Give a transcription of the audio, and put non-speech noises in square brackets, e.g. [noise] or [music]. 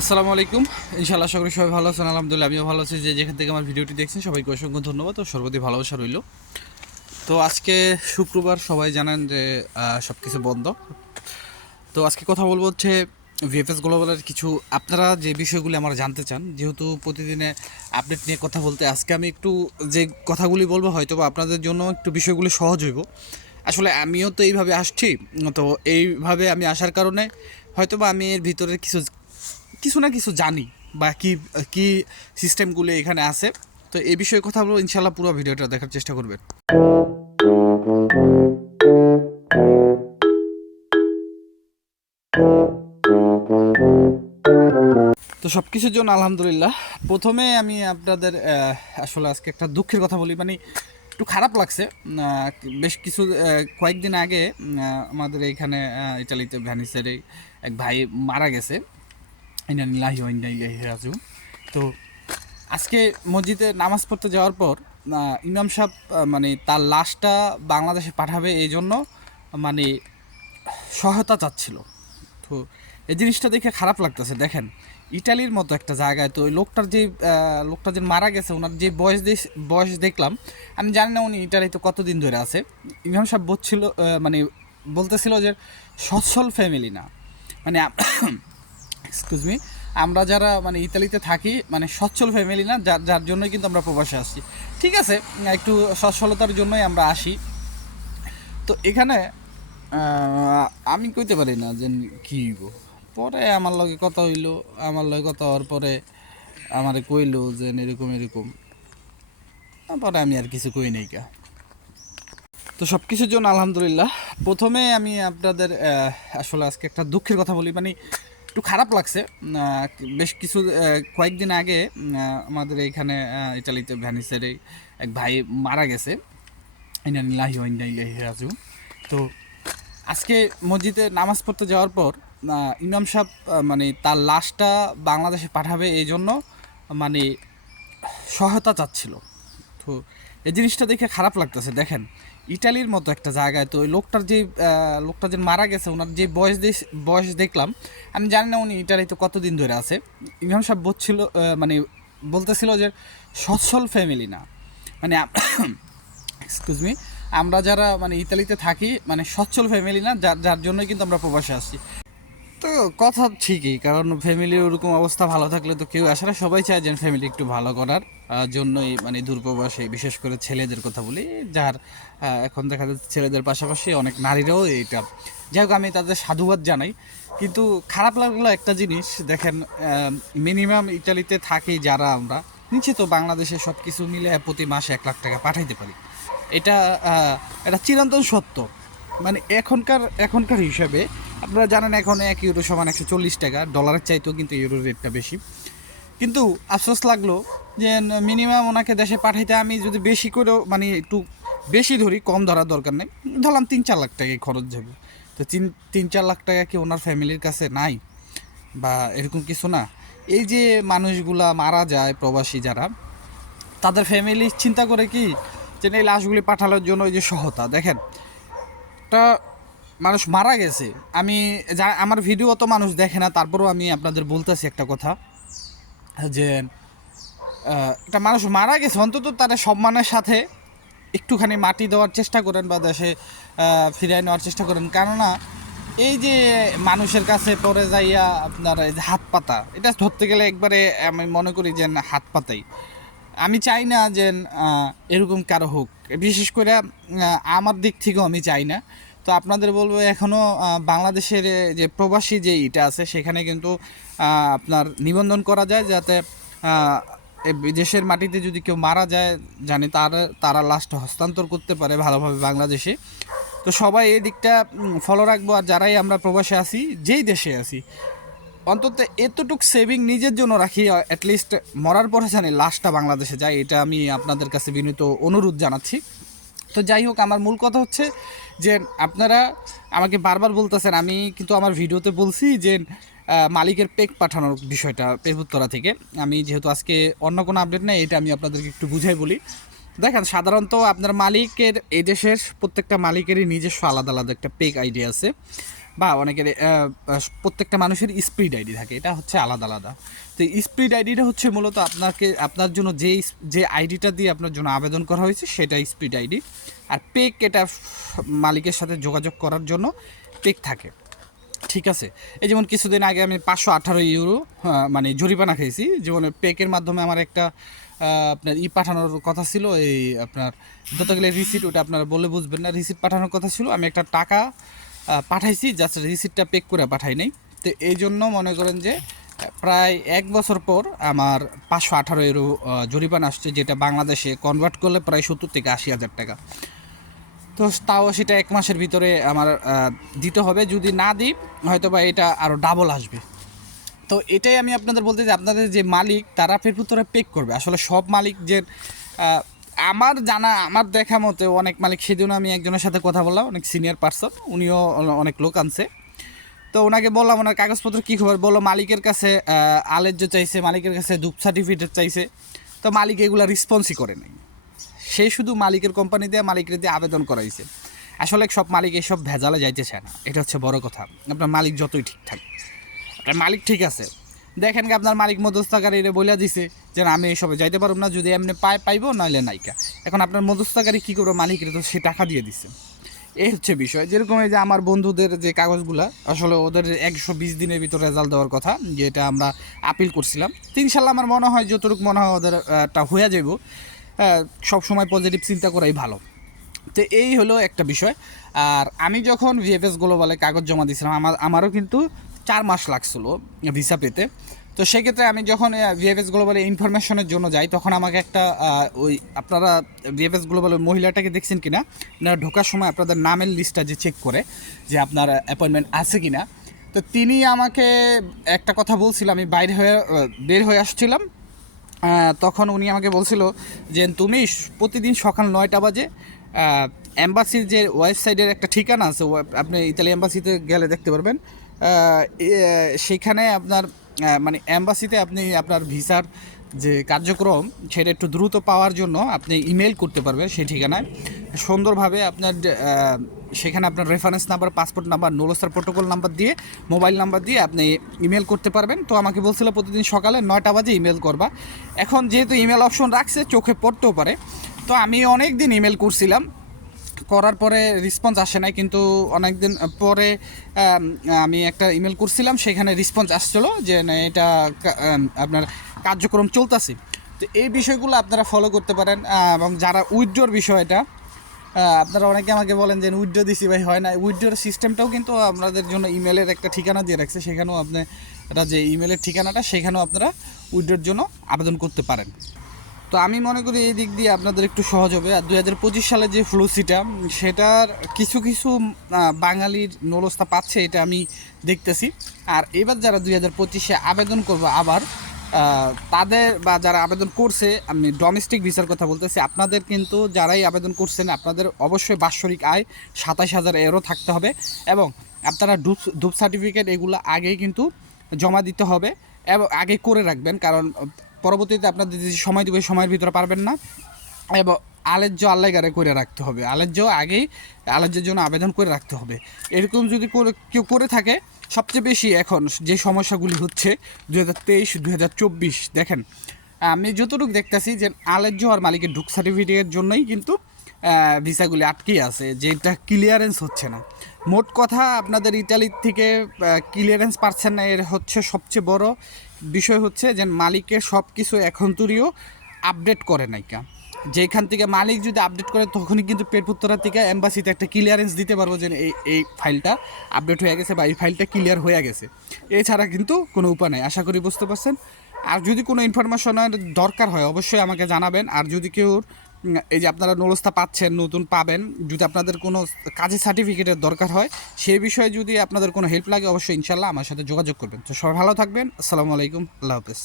আসসালামু আলাইকুম। ইনশাআল্লাহ সকলে সবাই ভালো আছেন, আলহামদুলিল্লাহ আমিও ভালো আছি। যে যেখান থেকে আমার ভিডিওটি দেখছেন, সবাইকে অসংখ্য ধন্যবাদ ও সর্বতি ভালোবাসা রইল। তো আজকে শুক্রবার, সবাই জানেন যে সব কিছু বন্ধ। তো আজকে কথা বলব হচ্ছে ভিএফএস গ্লোবালের কিছু। আপনারা যে বিষয়গুলি আমার জানতে চান, যেহেতু প্রতিদিনে আপডেট নিয়ে কথা বলতে আজকে আমি একটু যে কথাগুলি বলব হয়তো বা আপনাদের জন্য একটু বিষয়গুলি সহজ হইব। আসলে আমিও তো এইভাবে আসছি, তো এইভাবে আমি আসার কারণে হয়তো বা আমি এর ভিতরে কিছু কিছু না কিছু জানি বা কি কি সিস্টেমগুলো এখানে আছে। তো এই বিষয়ে কথা বলব ইনশাল্লাহ পুরো ভিডিওটা দেখার চেষ্টা করবেন। তো সব কিছুর জন্য আলহামদুলিল্লাহ। প্রথমে আমি আপনাদের আসলে আজকে একটা দুঃখের কথা বলি। মানে একটু খারাপ লাগছে। বেশ কিছু কয়েকদিন আগে আমাদের এইখানে ইটালিতে ভ্যানিসের এক ভাই মারা গেছে। ইনানিল্লাহি ওয়া ইন্না ইলাইহি তো আজকে মসজিদে নামাজ পড়তে যাওয়ার পর ইমাম সাহেব মানে তার লাশটা বাংলাদেশে পাঠাবে এই জন্য মানে সহায়তা চাচ্ছিল। তো এই জিনিসটা দেখে খারাপ লাগতেছে, দেখেন। ইটালির মতো একটা জায়গায়, তো ওই লোকটার যে লোকটা যে মারা গেছে, ওনার যে বয়স বয়স দেখলাম, আমি জানি না উনি ইটালিতে কতদিন ধরে আছে। ইমাম সাহেব বলছিল মানে বলতেছিল যে সচ্ছল ফ্যামিলি না। মানে এক্সকিউজ মি আমরা যারা মানে ইতালিতে থাকি মানে সচ্ছল ফ্যামিলি না যার যার জন্যই কিন্তু আমরা প্রবাসে আসছি। ঠিক আছে? একটু সচ্ছলতার জন্যই আমরা আসি। তো এখানে আমি কইতে পারি না যে কি পরে আমার লগে কথা হইল, আমার লগে কথা হওয়ার পরে আমারে কইলো যে এরকম এরকম। পরে আমি আর কিছু কই নাই কা। তো সব কিছুর জন্য আলহামদুলিল্লাহ। প্রথমে আমি আপনাদের আসলে আজকে একটা দুঃখের কথা বলি। মানে একটু খারাপ লাগছে বেশ কিছু কয়েকদিন আগে আমাদের এইখানে ইটালিতে ভ্যানিসের এক ভাই মারা গেছে। ইলাইহি তো আজকে মসজিদে নামাজ পড়তে যাওয়ার পর ইমাম সাহেব মানে তার লাশটা বাংলাদেশে পাঠাবে এই জন্য মানে সহায়তা চাচ্ছিল। তো এই জিনিসটা দেখে খারাপ লাগতেছে, দেখেন। ইটালির মতো একটা জায়গায় তো ওই লোকটার যে লোকটা যে মারা গেছে, ওনার যে বয়স বয়স দেখলাম, আমি জানি না উনি ইটালিতে কতদিন ধরে আছে। ইমাম সাহেব বলছিল মানে বলতেছিল যে সচ্ছল ফ্যামিলি না। মানে এক্সকিউজ মি [coughs] আমরা যারা মানে ইতালিতে থাকি মানে সচ্ছল ফ্যামিলি না, যার যার জন্যই কিন্তু আমরা প্রবাসে আসছি। তো কথা ঠিকই, কারণ ফ্যামিলির ওরকম অবস্থা ভালো থাকলে তো কেউ আসলে সবাই চায় যে ফ্যামিলি একটু ভালো করার। জন্যই মানে দূরপ্রবাসে, বিশেষ করে ছেলেদের কথা বলি, যার এখন দেখা যাচ্ছে ছেলেদের পাশাপাশি অনেক নারীরাও এইটা। যাই হোক, আমি তাদের সাধুবাদ জানাই, কিন্তু খারাপ লাগল একটা জিনিস, দেখেন মিনিমাম ইটালিতে থাকি যারা আমরা, নিচে তো বাংলাদেশে সব কিছু মিলে প্রতি মাসে এক লাখ টাকা পাঠাইতে পারি। এটা এটা চিরন্তন সত্য। মানে এখনকার এখনকার হিসাবে, আপনারা জানেন এখন এক ইউরো সমান একশো চল্লিশ টাকা ডলারের চাইতেও কিন্তু ইউরোর রেটটা বেশি। কিন্তু আফসোস লাগল যে মিনিমাম ওনাকে দেশে পাঠাইতে আমি যদি বেশি করেও মানে একটু বেশি ধরি, কম ধরার দরকার নেই। ধরলাম তিন চার লাখ টাকায় খরচ যাবে তো তিন তিন চার লাখ টাকা কি ওনার ফ্যামিলির কাছে নাই? বা এরকম কিছু না? এই যে মানুষগুলা মারা যায়, প্রবাসী যারা, তাদের ফ্যামিলি চিন্তা করে কি, যে এই লাশগুলি পাঠানোর জন্য ওই যে সহতা। দেখেন, একটা মানুষ মারা গেছে। আমি যা- আমার ভিডিও তো মানুষ দেখে না, তারপরেও আমি আপনাদের বলতেছি একটা কথা। যে একটা মানুষ মারা গেছে, অন্তত তারা সম্মানের সাথে একটুখানি মাটি দেওয়ার চেষ্টা করেন বা দেশে ফিরিয়ে নেওয়ার চেষ্টা করেন। কেননা, এই যে মানুষের কাছে পরে যাইয়া আপনার এই যে হাত পাতা, এটা ধরতে গেলে একবারে আমি মনে করি যে হাত পাতাই। আমি চাই না যে এরকম কারও হোক। বিশেষ করে আমার দিক থেকেও আমি চাই না। তো আপনাদের বলব এখনও বাংলাদেশের যে প্রবাসী যে ইটা আছে, সেখানে কিন্তু আপনার নিবন্ধন করা যায় যাতে বিদেশের মাটিতে যদি কেউ মারা যায়, জানি তার, তারা লাশটা হস্তান্তর করতে পারে ভালোভাবে বাংলাদেশে। তো সবাই এই দিকটা ফলো রাখব আর যারাই আমরা প্রবাসে আছি, যেই দেশে আছি, অন্তত এতটুক সেভিং নিজের জন্য রাখি অ্যাটলিস্ট মরার পরে জানি লাশটা বাংলাদেশে যায়, এটা আমি আপনাদের কাছে বিনীত অনুরোধ জানাচ্ছি। তো যাই হোক, আমার মূল কথা হচ্ছে যে আপনারা আমাকে বারবার বলতেছেন, আমি কিন্তু আমার ভিডিওতে বলছি যে মালিকের পেক পাঠানোর বিষয়টা পেপুত্তরা থেকে। আমি যেহেতু আজকে অন্য কোনো আপডেট নেই, এটা আমি আপনাদেরকে একটু বুঝাই বলি। দেখেন, সাধারণত আপনার মালিকের এই দেশের প্রত্যেকটা মালিকেরই নিজস্ব আলাদা আলাদা একটা পেক আইডি আছে। বা অনেকের প্রত্যেকটা মানুষের স্পিড আইডি থাকে, এটা হচ্ছে আলাদা আলাদা। তো স্পিড আইডিটা হচ্ছে মূলত আপনাকে, আপনার জন্য যে যে আইডিটা দিয়ে আপনার জন্য আবেদন করা হয়েছে সেটা স্পিড আইডি। আর পেক এটা মালিকের সাথে যোগাযোগ করার জন্য পেক থাকে। ঠিক আছে? এই যেমন কিছুদিন আগে আমি পাঁচশো আঠারো ইউরো মানে জরিমানা খেয়েছি। যেমন পেকের মাধ্যমে আমার একটা আপনার ই পাঠানোর কথা ছিল, এই আপনার যত গেলে রিসিট ওটা আপনারা বলে বুঝবেন না রিসিট পাঠানোর কথা ছিল। আমি একটা টাকা পাঠাইছি জাস্ট রিসিটটা পেক করে পাঠাই নাই। তো এই জন্য মনে করেন যে প্রায় এক বছর পর আমার পাঁচশো আঠারো ইউরো জরিমানা আসছে, যেটা বাংলাদেশে কনভার্ট করলে প্রায় সত্তর থেকে আশি হাজার টাকা। তো তাও সেটা এক মাসের ভিতরে আমার দিতে হবে। যদি না দিই হয়তো বা এটা আরও ডাবল আসবে। তো এটাই আমি আপনাদের বলতে যে আপনাদের যে মালিক, তারা ফেরপুত্তরে পেক করবে। আসলে সব মালিক যে আমার জানা, আমার দেখা মতে অনেক মালিক সেদিন আমি একজনের সাথে কথা বললাম, অনেক সিনিয়র পার্সন উনিও অনেক লোক আনছে। তো ওনাকে বললাম, ওনার কাগজপত্র কী খবর? বলল, মালিকের কাছে আলেজ্য চাইছে, মালিকের কাছে দুপ সার্টিফিকেট চাইছে। তো মালিক এগুলো রেসপন্সই করে নাই। সে শুধু মালিকের কোম্পানি দিয়ে মালিকের দিয়ে আবেদন করাইছে। আসলে সব মালিক এসব ভেজালে যাইতে চায় না। এটা হচ্ছে বড় কথা। আপনার মালিক যতই ঠিকঠাক আপনার মালিক ঠিক আছে। দেখেন আপনার মালিক মধ্যস্থকারী বলে দিছে যে আমি এসবে যাইতে পারব না। যদি এমনি পাই পাইবো নাহলে নাইকা। এখন আপনার মধ্যস্থকারী কী করব মালিকের তো সে টাকা দিয়ে দিছে। এই হচ্ছে বিষয়, যেরকম এই যে আমার বন্ধুদের যে কাগজগুলা, আসলে ওদের একশো বিশ দিনের ভিতর রেজাল্ট দেওয়ার কথা, যেটা আমরা আপিল করছিলাম। তো ইনশাল্লাহ আমার মনে হয়, যতটুকু মনে হয় ওদের টা হয়ে যাইব। সব সময় পজিটিভ চিন্তা করাই ভালো। তো এই হলো একটা বিষয়। আর আমি যখন ভিএফএস গ্লোবালে কাগজ জমা দিয়েছিলাম আমার, আমারও কিন্তু চার মাস লাগছিল ভিসা পেতে। তো সেক্ষেত্রে আমি যখন ভিএফএস গ্লোবালে ইনফরমেশনের জন্য যাই, তখন আমাকে একটা ওই আপনারা ভিএফএস গ্লোবালের মহিলাটাকে দেখছেন কিনা? না, ঢোকার সময় আপনাদের নামের লিস্টটা যে চেক করে, যে আপনার অ্যাপয়েন্টমেন্ট আছে কিনা। তো তিনি আমাকে একটা কথা বলছিল, আমি বাইরে হয়ে বের হয়ে আসছিলাম। তখন উনি আমাকে বলছিল যে, তুমি প্রতিদিন সকাল নয়টা বাজে অ্যাম্বাসির যে ওয়েবসাইটের একটা ঠিকানা আছে আপনি ইতালি অ্যাম্বাসিতে গেলে দেখতে পারবেন সেখানে আপনার মানে অ্যাম্বাসিতে আপনি আপনার ভিসার যে কার্যক্রম, সেটা একটু দ্রুত পাওয়ার জন্য আপনি ইমেল করতে পারবেন সেই ঠিকানায়। সুন্দরভাবে আপনার সেখানে আপনার রেফারেন্স নাম্বার পাসপোর্ট নাম্বার নোলসার প্রোটোকল নাম্বার দিয়ে মোবাইল নাম্বার দিয়ে আপনি ইমেল করতে পারবেন। তো আমাকে বলছিল প্রতিদিন সকালে নয়টা বাজে ইমেল করবা। এখন যেহেতু ইমেল অপশন রাখছে, চোখে পড়তেও পারে। তো আমি অনেক দিন ইমেল করছিলাম। করার পরে রেসপন্স আসে নাই, কিন্তু অনেক দিন পরে, আমি একটা ইমেল করছিলাম, সেখানে রেসপন্স আসছিল যে, না, এটা আপনার কার্যক্রম চলতেছে। তো এই বিষয়গুলো আপনারা ফলো করতে পারেন এবং যারা উইথড্রোর বিষয়টা আপনারা অনেকে আমাকে বলেন যে উইথড্রো দিছি ভাই, হয় না। উইথড্রোর সিস্টেমটাও কিন্তু আপনাদের জন্য ইমেলের একটা ঠিকানা দিয়ে রাখছে, সেখানেও আপনারা যে ইমেলের ঠিকানাটা, সেখানেও আপনারা উইথড্রোর জন্য আবেদন করতে পারেন। তো আমি মনে করি এই দিক দিয়ে আপনাদের একটু সহজ হবে। আর দুই হাজার পঁচিশ সালে যে ফ্লুসিটা সেটার কিছু কিছু বাঙালির নলস্তা পাচ্ছে এটা আমি দেখতেছি। আর এবার যারা দুই হাজার পঁচিশে আবেদন করব আবার তাদের বা যারা আবেদন করছে, আমি ডোমেস্টিক ভিসার কথা বলতেছি, আপনাদের কিন্তু যারাই আবেদন করছেন, আপনাদের অবশ্যই বাৎসরিক আয় সাতাশ হাজার এরও থাকতে হবে এবং আপনারা ডুপ ডুপ সার্টিফিকেট এগুলো আগেই কিন্তু জমা দিতে হবে এবং আগে করে রাখবেন, কারণ পরবর্তীতে আপনাদের যে সময় দেবে, সময়ের ভিতরে পারবেন না। এবং আলেজ্য আল্লাহগারে করে রাখতে হবে। আলেজ্য আগেই, আলেজ্যের জন্য আবেদন করে রাখতে হবে। এরকম যদি কেউ করে থাকে, সবচেয়ে বেশি এখন যে সমস্যাগুলি হচ্ছে দু হাজার তেইশ দু হাজার চব্বিশ, দেখেন। আমি যতটুকু দেখতেছি যে আলেজ্য আর মালিকের ঢুক সার্টিফিকেটের জন্যই কিন্তু ভিসাগুলি আটকে আছে, যেটা ক্লিয়ারেন্স হচ্ছে না। মোট কথা, আপনাদের ইটালির থেকে ক্লিয়ারেন্স পাচ্ছেন না, এর হচ্ছে সবচেয়ে বড় বিষয় হচ্ছে যে মালিকের সব কিছু এখন তুরিও আপডেট করে নাইকা যেখান থেকে মালিক যদি আপডেট করে, তখনই কিন্তু পেটপুত্তরা থেকে এম্বাসিতে একটা ক্লিয়ারেন্স দিতে পারব যে এই এই ফাইলটা আপডেট হয়ে গেছে বা এই ফাইলটা ক্লিয়ার হয়ে গেছে। এছাড়া কিন্তু কোনো উপায় নাই, আশা করি বুঝতে পারছেন। আর যদি কোনো ইনফরমেশনের দরকার হয়, অবশ্যই আমাকে জানাবেন। আর যদি কেউ এই যে আপনারা নলস্তা পাচ্ছেন, নতুন পাবেন, যদি আপনাদের কোনো কাজের সার্টিফিকেটের দরকার হয় সেই বিষয়ে যদি আপনাদের কোনো হেল্প লাগে, অবশ্যই ইনশাল্লাহ আমার সাথে যোগাযোগ করবেন। তো সবাই ভালো থাকবেন, আসসালামু আলাইকুম, আল্লাহ হাফেজ।